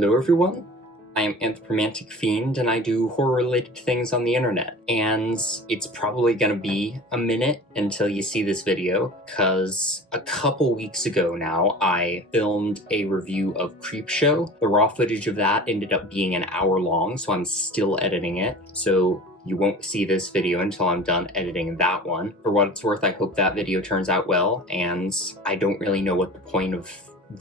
Hello everyone, I am Anthropomantic Fiend and I do horror-related things on the internet. And it's probably gonna be a minute until you see this video, because a couple weeks ago now, I filmed a review of Creepshow. The raw footage of that ended up being an hour long, so I'm still editing it. So you won't see this video until I'm done editing that one. For what it's worth, I hope that video turns out well, and I don't really know what the point of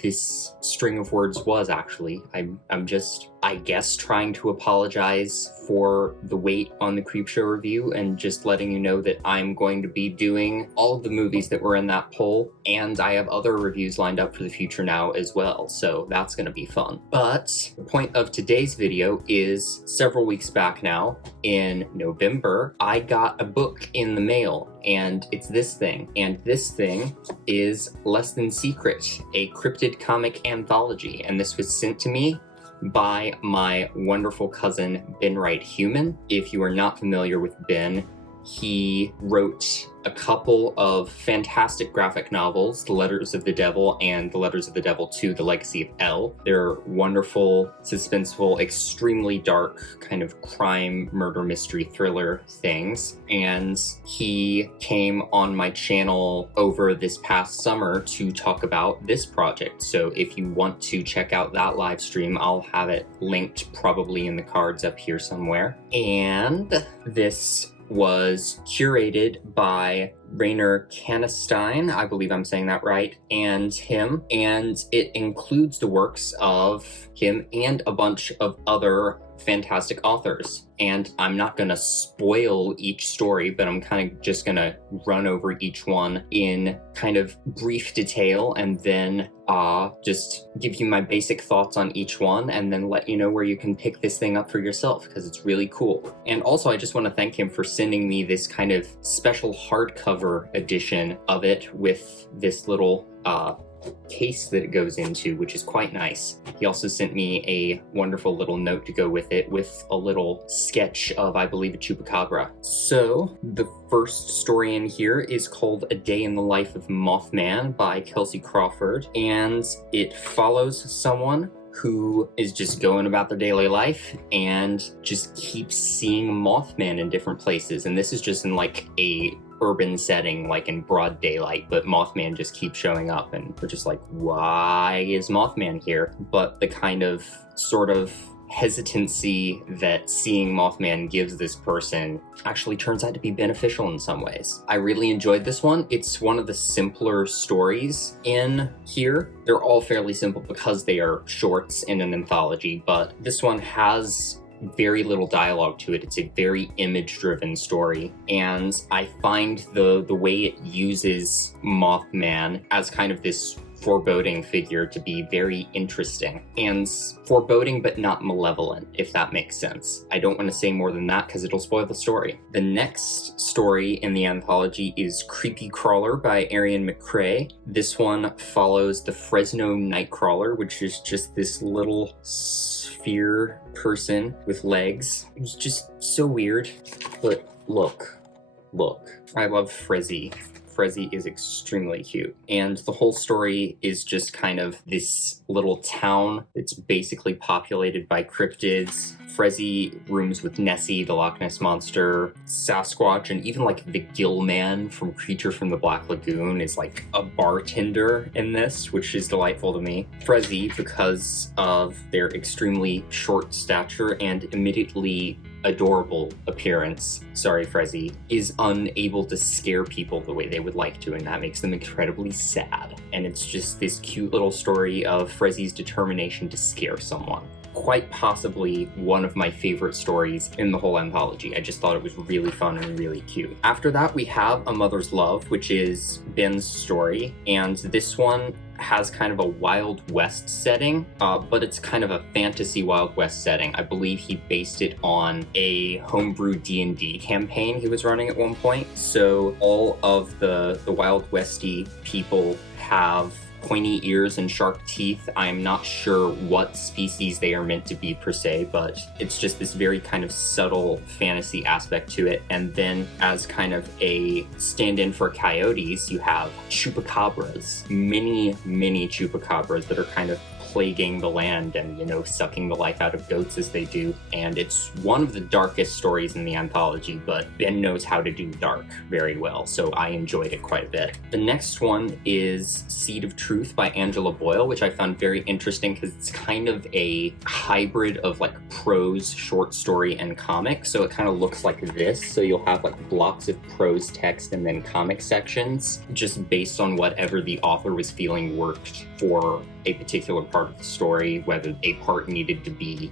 this string of words was actually. I'm just, I guess, trying to apologize for the wait on the Creepshow review and just letting you know that I'm going to be doing all of the movies that were in that poll, and I have other reviews lined up for the future now as well, so that's gonna be fun. But the point of today's video is several weeks back now, in November, I got a book in the mail, and it's this thing. And this thing is Less Than Secret, a Cryptid comic anthology, and this was sent to me by my wonderful cousin, Ben Wright-Heuman. If you are not familiar with Ben, he wrote a couple of fantastic graphic novels, The Letters of the Devil and The Letters of the Devil 2, The Legacy of L. They're wonderful, suspenseful, extremely dark, kind of crime, murder, mystery, thriller things. And he came on my channel over this past summer to talk about this project. So if you want to check out that live stream, I'll have it linked probably in the cards up here somewhere. And this was curated by Rainer Canestein, I believe I'm saying that right, and him, and it includes the works of him and a bunch of other fantastic authors. And I'm not gonna spoil each story, but I'm kind of just gonna run over each one in kind of brief detail, and then just give you my basic thoughts on each one, and then let you know where you can pick this thing up for yourself, because it's really cool. And also, I just want to thank him for sending me this kind of special hardcover edition of it with this little case that it goes into, which is quite nice. He also sent me a wonderful little note to go with it, with a little sketch of, I believe, a chupacabra. So the first story in here is called A Day in the Life of Mothman by Kelsey Crawford, and it follows someone who is just going about their daily life and just keeps seeing Mothman in different places. And this is just in like a urban setting, like in broad daylight, but Mothman just keeps showing up, and we're just like, why is Mothman here? But the kind of sort of hesitancy that seeing Mothman gives this person actually turns out to be beneficial in some ways. I really enjoyed this one. It's one of the simpler stories in here. They're all fairly simple because they are shorts in an anthology, but this one has very little dialogue to it. It's a very image-driven story, and I find the way it uses Mothman as kind of this foreboding figure to be very interesting, and foreboding but not malevolent, if that makes sense. I don't want to say more than that because it'll spoil the story. The next story in the anthology is Creepy Crawler by Arian McCrae. This one follows the Fresno Nightcrawler, which is just this little sphere person with legs. It was just so weird, but look, I love Frezzy. Frezzy is extremely cute. And the whole story is just kind of this little town that's basically populated by cryptids. Frezzy rooms with Nessie, the Loch Ness Monster, Sasquatch, and even like the Gill Man from Creature from the Black Lagoon is like a bartender in this, which is delightful to me. Frezzy, because of their extremely short stature and immediately adorable appearance, sorry Frezzy, is unable to scare people the way they would like to, and that makes them incredibly sad. And it's just this cute little story of Frezzy's determination to scare someone. Quite possibly one of my favorite stories in the whole anthology. I just thought it was really fun and really cute. After that, we have A Mother's Love, which is Ben's story, and this one has kind of a Wild West setting, but it's kind of a fantasy Wild West setting. I believe he based it on a homebrew D&D campaign he was running at one point. So all of the Wild Westy people have pointy ears and sharp teeth. I'm not sure what species they are meant to be per se, but it's just this very kind of subtle fantasy aspect to it. And then as kind of a stand-in for coyotes, you have chupacabras, many chupacabras that are kind of plaguing the land and, sucking the life out of goats as they do. And it's one of the darkest stories in the anthology, but Ben knows how to do dark very well, so I enjoyed it quite a bit. The next one is Seed of Truth by Angela Boyle, which I found very interesting because it's kind of a hybrid of like prose, short story, and comic. So it kind of looks like this. So you'll have like blocks of prose text and then comic sections, just based on whatever the author was feeling worked for a particular part of the story, whether a part needed to be,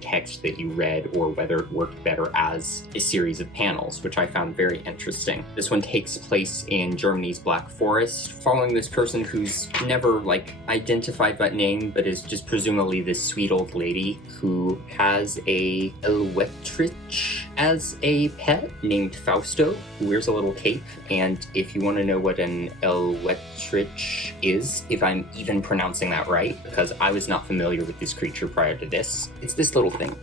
text that you read, or whether it worked better as a series of panels, which I found very interesting. This one takes place in Germany's Black Forest, following this person who's never identified by name, but is just presumably this sweet old lady who has a Elwetrich as a pet named Fausto, who wears a little cape. And if you want to know what an Elwetrich is, if I'm even pronouncing that right, because I was not familiar with this creature prior to this, it's this little thing.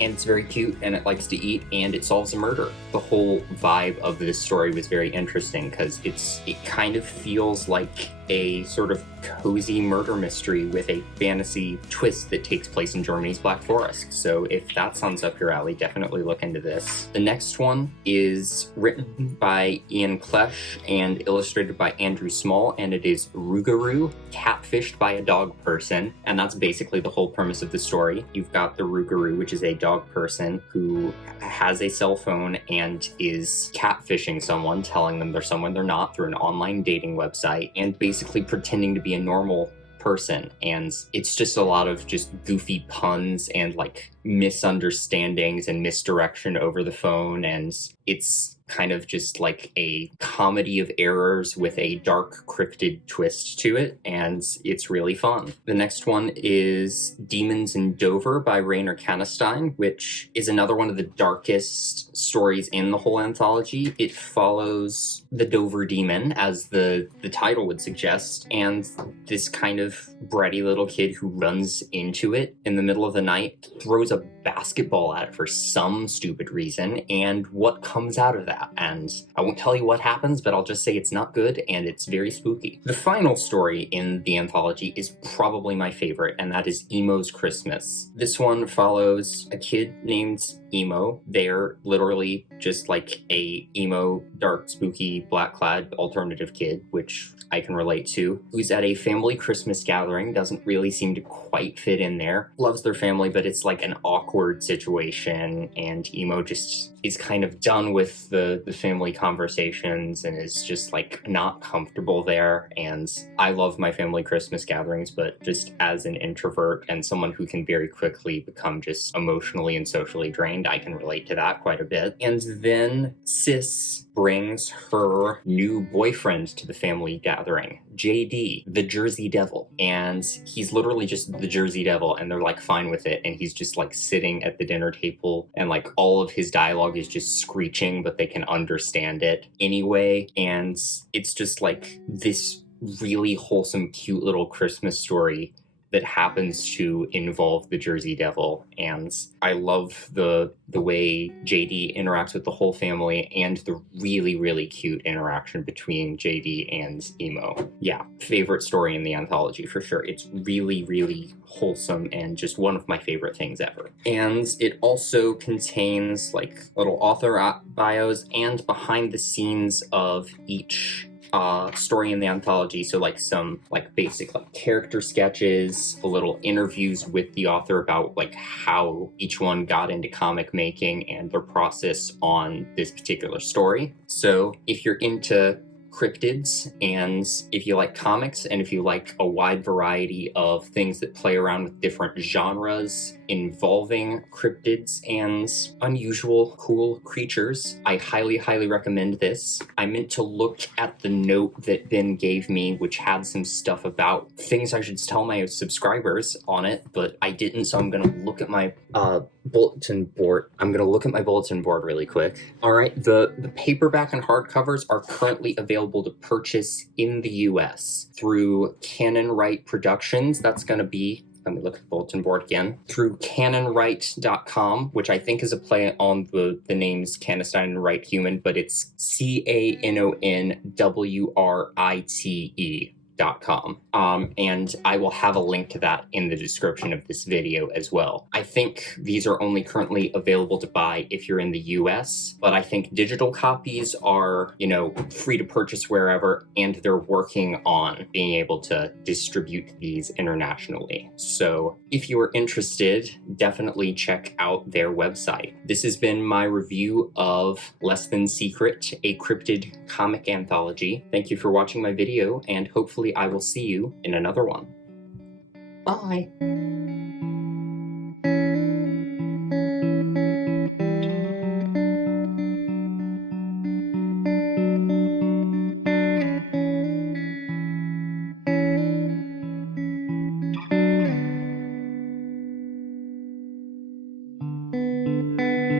And it's very cute, and it likes to eat, and it solves a murder. The whole vibe of this story was very interesting because it kind of feels like a sort of cozy murder mystery with a fantasy twist that takes place in Germany's Black Forest. So if that sounds up your alley, definitely look into this. The next one is written by Ian Klesch and illustrated by Andrew Small, and it is Rougarou, Catfished by a Dog Person. And that's basically the whole premise of the story. You've got the Rougarou, which is a dog person who has a cell phone and is catfishing someone, telling them they're someone they're not through an online dating website, and basically pretending to be a normal person. And it's just a lot of just goofy puns and misunderstandings and misdirection over the phone, and it's kind of just like a comedy of errors with a dark cryptid twist to it, and it's really fun. The next one is Demons in Dover by Rainer Canestein, which is another one of the darkest stories in the whole anthology. It follows the Dover demon, as the title would suggest, and this kind of bratty little kid who runs into it in the middle of the night, throws a basketball at it for some stupid reason, and what comes out of that. And I won't tell you what happens, but I'll just say it's not good and it's very spooky. The final story in the anthology is probably my favorite, and that is Emo's Christmas. This one follows a kid named Emo. They're literally just like a emo, dark, spooky, black-clad alternative kid, which I can relate to, who's at a family Christmas gathering, doesn't really seem to quite fit in there, loves their family, but it's like an awkward situation, and Emo just is kind of done with the family conversations and is just not comfortable there. And I love my family Christmas gatherings, but just as an introvert and someone who can very quickly become just emotionally and socially drained, I can relate to that quite a bit. And then Sis brings her new boyfriend to the family gathering, JD, the Jersey Devil. And he's literally just the Jersey Devil, and they're fine with it. And he's just sitting at the dinner table, and all of his dialogue is just screeching, but they can understand it anyway. And it's just this really wholesome, cute little Christmas story that happens to involve the Jersey Devil. And I love the way JD interacts with the whole family, and the really, really cute interaction between JD and Emo. Yeah, favorite story in the anthology for sure. It's really, really wholesome and just one of my favorite things ever. And it also contains little author bios and behind the scenes of each story in the anthology. So some basic character sketches, little interviews with the author about how each one got into comic making and their process on this particular story. So if you're into cryptids, and if you like comics, and if you like a wide variety of things that play around with different genres involving cryptids and unusual, cool creatures, I highly, highly recommend this. I meant to look at the note that Ben gave me, which had some stuff about things I should tell my subscribers on it, but I didn't, so I'm gonna look at my bulletin board. I'm gonna look at my bulletin board really quick. All right, the paperback and hardcovers are currently available to purchase in the US through Canon Wright Productions. That's gonna be, let me look at the bulletin board again, through canonwright.com, which I think is a play on the names Canestein and Wright-Heuman, but it's CANONWRITE. and I will have a link to that in the description of this video as well. I think these are only currently available to buy if you're in the US, but I think digital copies are, free to purchase wherever, and they're working on being able to distribute these internationally. So if you are interested, definitely check out their website. This has been my review of Less Than Secret, a cryptid comic anthology. Thank you for watching my video, and hopefully I will see you in another one. Bye!